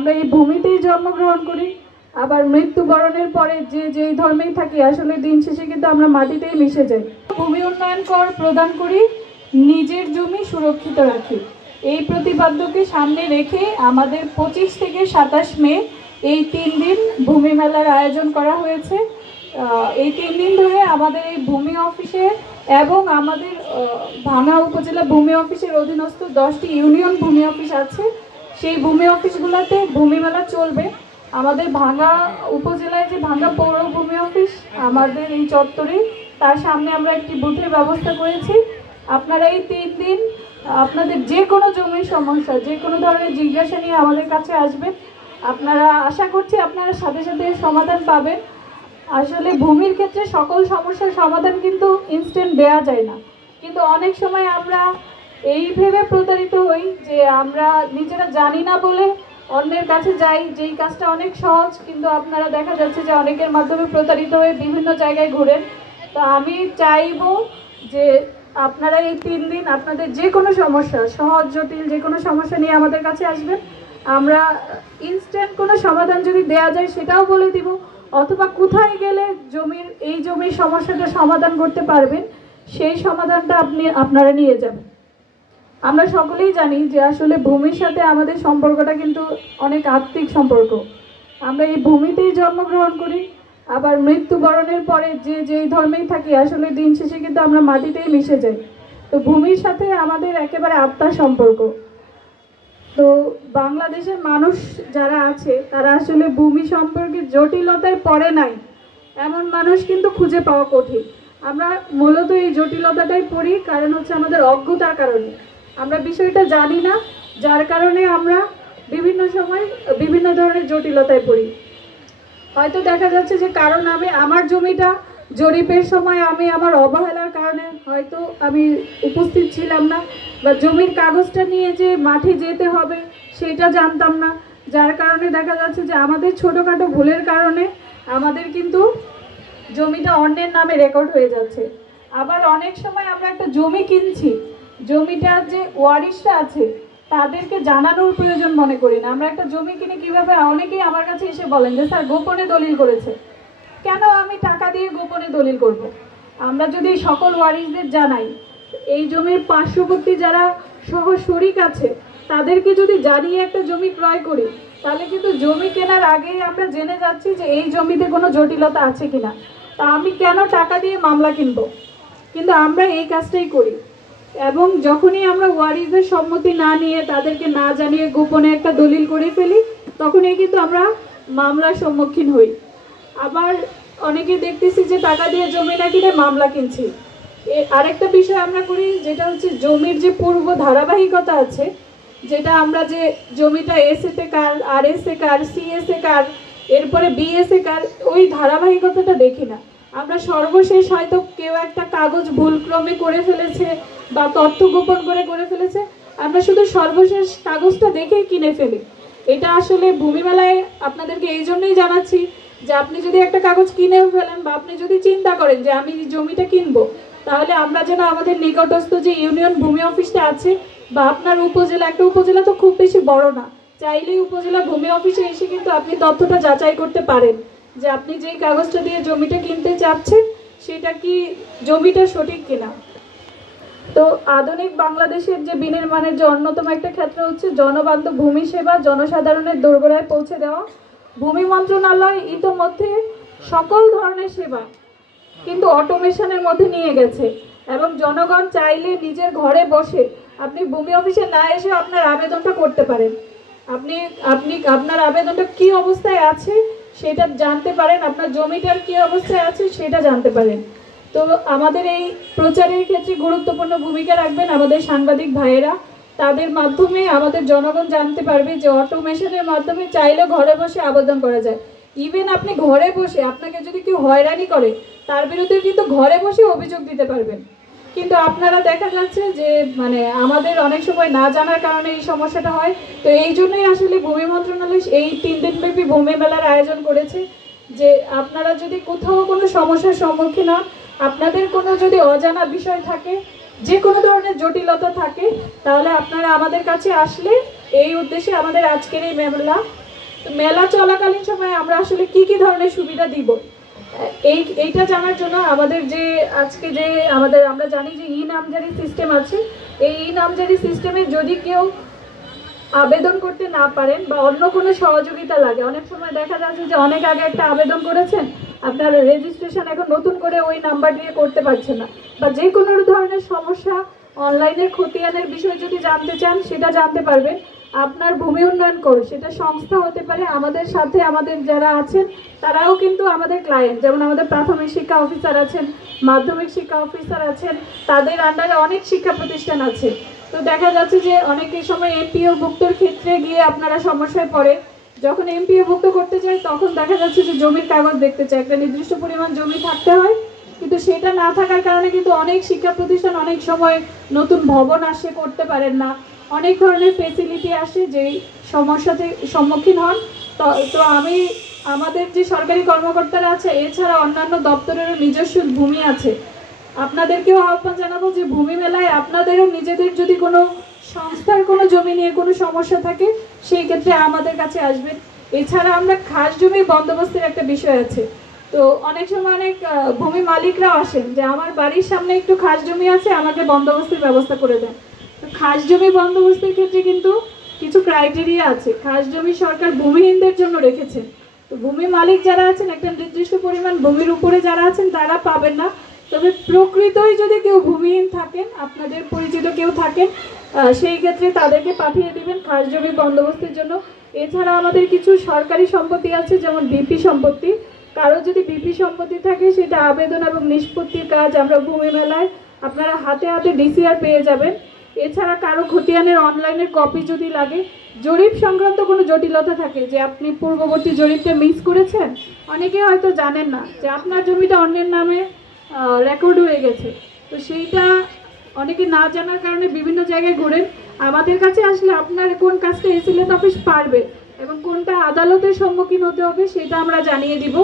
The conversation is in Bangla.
আমরা এই ভূমিতেই জন্মগ্রহণ করি, আবার মৃত্যুবরণের পরে যে যেই ধর্মেই থাকি আসলে দিন শেষে কিন্তু আমরা মাটিতেই মিশে যাই। ভূমি উন্নয়ন কর প্রদান করি, নিজের জমি সুরক্ষিত রাখি, এই প্রতিপাদ্যকে সামনে রেখে আমাদের 25 থেকে 27 মে এই 3 দিন ভূমি মেলার আয়োজন করা হয়েছে। এই 3 দিন ধরে আমাদের এই ভূমি অফিসে এবং আমাদের ভাঙা উপজেলা ভূমি অফিসের অধীনস্থ 10টি ইউনিয়ন ভূমি অফিস আছে, সেই ভূমি অফিসগুলোতে ভূমি মেলা চলবে। আমাদের ভাঙা উপজেলায় যে ভাঙা পৌর ভূমি অফিস আমাদের এই চত্বরে, তার সামনে আমরা একটি বুথের ব্যবস্থা করেছি। আপনারা এই 3 দিন আপনাদের যে কোনো জমির সমস্যা, যে কোনো ধরনের জিজ্ঞাসা নিয়ে আমাদের কাছে আসবেন। আপনারা আশা করছি আপনারা সাথে সাথে সমাধান পাবেন। আসলে ভূমির ক্ষেত্রে সকল সমস্যার সমাধান কিন্তু ইনস্ট্যান্ট দেওয়া যায় না, কিন্তু অনেক সময় আমরা এই ভেবে প্রতারিত হই যে আমরা নিজেরা জানি না বলে অন্যের কাছে যাই, যেই কাজটা অনেক সহজ, কিন্তু আপনারা দেখা যাচ্ছে যে অনেকের মাধ্যমে প্রতারিত হয়ে বিভিন্ন জায়গায় ঘুরেন। তো আমি চাইবো যে আপনারা এই 3 দিন আপনাদের যে কোনো সমস্যা, সহজ জটিল যে কোনো সমস্যা নিয়ে আমাদের কাছে আসবেন। আমরা ইনস্ট্যান্ট কোনো সমাধান যদি দেওয়া যায় সেটাও বলে দিব, অথবা কোথায় গেলে জমির সমস্যাটা সমাধান করতে পারবেন সেই সমাধানটা আপনারা নিয়ে যাবেন। আমরা সকলেই জানি যে আসলে ভূমির সাথে আমাদের সম্পর্কটা কিন্তু অনেক আত্মিক সম্পর্ক। আমরা এই ভূমিতেই জন্মগ্রহণ করি, আবার মৃত্যুবরণের পরে যে যেই ধর্মেই থাকি আসলে দিন শেষে কিন্তু আমরা মাটিতেই মিশে যাই। তো ভূমির সাথে আমাদের একেবারে আত্মার সম্পর্ক। তো বাংলাদেশের মানুষ যারা আছে তারা আসলে ভূমি সম্পর্কে জটিলতায় পড়ে নাই এমন মানুষ কিন্তু খুঁজে পাওয়া কঠিন। আমরা মূলত এই জটিলতাটাই পড়ি, কারণ হচ্ছে আমাদের অজ্ঞতার কারণে। আমরা বিষয়টা জানি না, যার কারণে আমরা বিভিন্ন সময় বিভিন্ন ধরনের জটিলতায় পড়ি। হয়তো দেখা যাচ্ছে যে কারণ আমার জমিটা জরিপের সময় আমি আমার অবহেলার কারণে হয়তো আমি উপস্থিত ছিলাম না, বা জমির কাগজটা নিয়ে যে মাঠে যেতে হবে সেটা জানতাম না, যার কারণে দেখা যাচ্ছে যে আমাদের ছোটোখাটো ভুলের কারণে আমাদের কিন্তু জমিটা অন্যের নামে রেকর্ড হয়ে যাচ্ছে। আবার অনেক সময় আমরা একটা জমি কিনছি, জমিটার যে ওয়ারিশরা আছে তাদেরকে জানানোর প্রয়োজন মনে করি না। আমরা একটা জমি কিনে কীভাবে, অনেকেই আমার কাছে এসে বলেন যে স্যার গোপনে দলিল করেছে। কেন আমি টাকা দিয়ে গোপনে দলিল করব? আমরা যদি সকল ওয়ারিশদের জানাই, এই জমির পার্শ্ববর্তী যারা সহ শরিক আছে তাদেরকে যদি জানিয়ে একটা জমি ক্রয় করি, তাহলে কিন্তু জমি কেনার আগেই আমরা জেনে যাচ্ছি যে এই জমিতে কোনো জটিলতা আছে কিনা। তা আমি কেন টাকা দিয়ে মামলা কিনবো? কিন্তু আমরা এই কাজটাই করি, এবং যখনই আমরা ওয়ারিশদের সম্মতি না নিয়ে তাদেরকে না জানিয়ে গোপনে একটা দলিল করে ফেলি, তখনই কিন্তু আমরা মামলার সম্মুখীন হই। আবার অনেকে দেখতেছি যে টাকা দিয়ে জমি না কিনে মামলা কিনছি। আরেকটা বিষয় আমরা করি, যেটা হচ্ছে জমির যে পূর্ব ধারাবাহিকতা আছে, যেটা আমরা যে জমিটা এসএতে কার, আরএসএ কার, সিএসএ কার, এরপরে বিএসএ কার, ওই ধারাবাহিকতাটা দেখি না। আমরা সর্বশেষ হয়তো কেউ একটা কাগজ ভুলক্রমে করে ফেলেছে বা তথ্য গোপন করে ফেলেছে, আমরা শুধু সর্বশেষ কাগজটা দেখেই কিনে ফেলি। এটা আসলে ভূমি মেলায় আপনাদেরকে এই জন্যই জানাচ্ছি যে আপনি যদি একটা কাগজ কিনেও ফেলেন বা আপনি যদি চিন্তা করেন যে আমি জমিটা কিনবো, তাহলে আমরা যেন আমাদের নিকটস্থ যে ইউনিয়ন ভূমি অফিসটা আছে বা আপনার উপজেলা, একটা উপজেলা তো খুব বেশি বড় না, চাইলেই উপজেলা ভূমি অফিসে এসে কিন্তু আপনি তথ্যটা যাচাই করতে পারেন যে আপনি যেই কাগজটা দিয়ে জমিটা কিনতে চাচ্ছেন সেটা কি জমিটা সঠিক কিনা। তো আধুনিক বাংলাদেশের যে বিনির্মাণের যে অন্যতম একটা ক্ষেত্র হচ্ছে জনবান্ধব ভূমি সেবা জনসাধারণের দোরগোড়ায় পৌঁছে দেওয়া। ভূমি মন্ত্রণালয় ইতোমধ্যে সকল ধরনের সেবা কিন্তু অটোমেশনের মধ্যে নিয়ে গেছে, এবং জনগণ চাইলে নিজের ঘরে বসে আপনি ভূমি অফিসে না এসে আপনার আবেদনটা করতে পারেন। আপনি আপনার আবেদনটা কি অবস্থায় আছে সেটা জানতে পারেন, আপনার জমিটার কি অবস্থায় আছে সেটা জানতে পারেন। তো আমাদের এই প্রচারের ক্ষেত্রে গুরুত্বপূর্ণ ভূমিকা রাখবেন আমাদের সাংবাদিক ভাইয়েরা। তাদের মাধ্যমে আমাদের জনগণ জানতে পারবে যে অটোমেশনের মাধ্যমে চাইলে ঘরে বসে আবেদন করা যায়। ইভেন আপনি ঘরে বসে, আপনাকে যদি কেউ হয়রানি করে তার বিরুদ্ধে কিন্তু ঘরে বসে অভিযোগ দিতে পারবেন। কিন্তু আপনারা দেখা যাচ্ছে যে আমাদের অনেক সময় না জানার কারণে এই সমস্যাটা হয়। তো এই জন্যই আসলে ভূমি মন্ত্রণালয় এই 3 দিনব্যাপী ভূমি মেলার আয়োজন করেছে, যে আপনারা যদি কোথাও কোনো সমস্যার সম্মুখীন হন, আপনাদের কোনো যদি অজানা বিষয় থাকে, যে কোনো ধরনের জটিলতা থাকে, তাহলে আপনারা আমাদের কাছে আসলে, এই উদ্দেশ্যে আমাদের আজকের এই মেলা। তো মেলা চলাকালীন সময়ে আমরা আসলে কি কি ধরনের সুবিধা দিব, এইটা জানার জন্য আমাদের যে আজকে যে আমরা জানি যে ই নামজারি সিস্টেম আছে, এই ই নামজারি সিস্টেমে যদি কেউ আবেদন করতে না পারেন বা অন্য কোনো সহযোগিতা লাগে, অনেক সময় দেখা যাচ্ছে যে অনেক আগে একটা আবেদন করেছেন, আপনার রেজিস্ট্রেশন এখন নতুন করে ওই নাম্বার দিয়ে করতে পারছেন না, বা যে কোনো ধরনের সমস্যা অনলাইনের খতিয়ানের বিষয় যদি জানতে চান সেটা জানতে পারবেন। আপনার ভূমি উন্নয়ন কর সেটা সংস্থা হতে পারে, আমাদের সাথে আমাদের যারা আছেন তারাও কিন্তু আমাদের ক্লায়েন্ট, যেমন আমাদের প্রাথমিক শিক্ষা অফিসার আছেন, মাধ্যমিক শিক্ষা অফিসার আছেন, তাদের আন্ডারে অনেক শিক্ষা প্রতিষ্ঠান আছে। তো দেখা যাচ্ছে যে অনেকের সময় এমপিও ভুক্তর ক্ষেত্রে গিয়ে আপনারা সমস্যায় পড়ে, যখন এমপিও ভুক্ত করতে চাই তখন দেখা যাচ্ছে যে জমির কাগজ দেখতে চাই, একটা নির্দিষ্ট পরিমাণ জমি থাকতে হয়, কিন্তু সেটা না থাকার কারণে কিন্তু অনেক শিক্ষা প্রতিষ্ঠান অনেক সময় নতুন ভবন আসে, করতে পারেন না, অনেক ধরনের ফেসিলিটি আসে যেই সমস্যাতে সম্মুখীন হন। তো আমি আমাদের যে সরকারি কর্মকর্তারা আছে, এছাড়া অন্যান্য দপ্তরেরও নিজস্ব ভূমি আছে, আপনাদেরকেও আহ্বান জানাবো যে ভূমি মেলায় আপনাদেরও নিজেদের যদি কোনো সংস্থার কোনো জমি নিয়ে কোনো সমস্যা থাকে সেই ক্ষেত্রে আমাদের কাছে আসবেন। এছাড়া আমরা খাস জমি বন্দোবস্তের একটা বিষয় আছে, তো অনেক সময় অনেক ভূমি মালিকরাও আসেন যে আমার বাড়ির সামনে একটু খাস জমি আছে, আমাকে বন্দোবস্তের ব্যবস্থা করে দেন। তো খাস জমি বন্দোবস্তের ক্ষেত্রে কিন্তু কিছু ক্রাইটেরিয়া আছে, খাস জমি সরকার ভূমিহীনদের জন্য রেখেছেন। তো ভূমি মালিক যারা আছেন, একটা নির্দিষ্ট পরিমাণ ভূমির উপরে যারা আছেন তারা পাবেন না, তবে প্রকৃতই যদি কেউ ভূমিহীন থাকেন, আপনাদের পরিচিত কেউ থাকেন, সেই ক্ষেত্রে তাদেরকে পাঠিয়ে দিবেন খাস জমি বন্দোবস্তের জন্য। এছাড়া আমাদের কিছু সরকারি সম্পত্তি আছে, যেমন বিপি সম্পত্তি, কারো যদি বিপি সম্পত্তি থাকে সেটা আবেদন এবং নিষ্পত্তির কাজ আমরা ভূমি মেলায় আপনারা হাতে হাতে ডিসিআর পেয়ে যাবেন। এছাড়া কারো খতিয়ানের অনলাইনের কপি যদি লাগে, জরিপ সংক্রান্ত কোনো জটিলতা থাকে যে আপনি পূর্ববর্তী জরিপটা মিস করেছেন, অনেকে হয়তো জানেন না যে আপনার জমিটা অন্যের নামে রেকর্ড হয়ে গেছে, তো সেইটা অনেকে না জানার কারণে বিভিন্ন জায়গায় ঘুরেন। আমাদের কাছে আসলে আপনার কোন কাজটা এসিলেট অফিস পারবে এবং কোনটা আদালতের সম্মুখীন হতে হবে সেটা আমরা জানিয়ে দিব।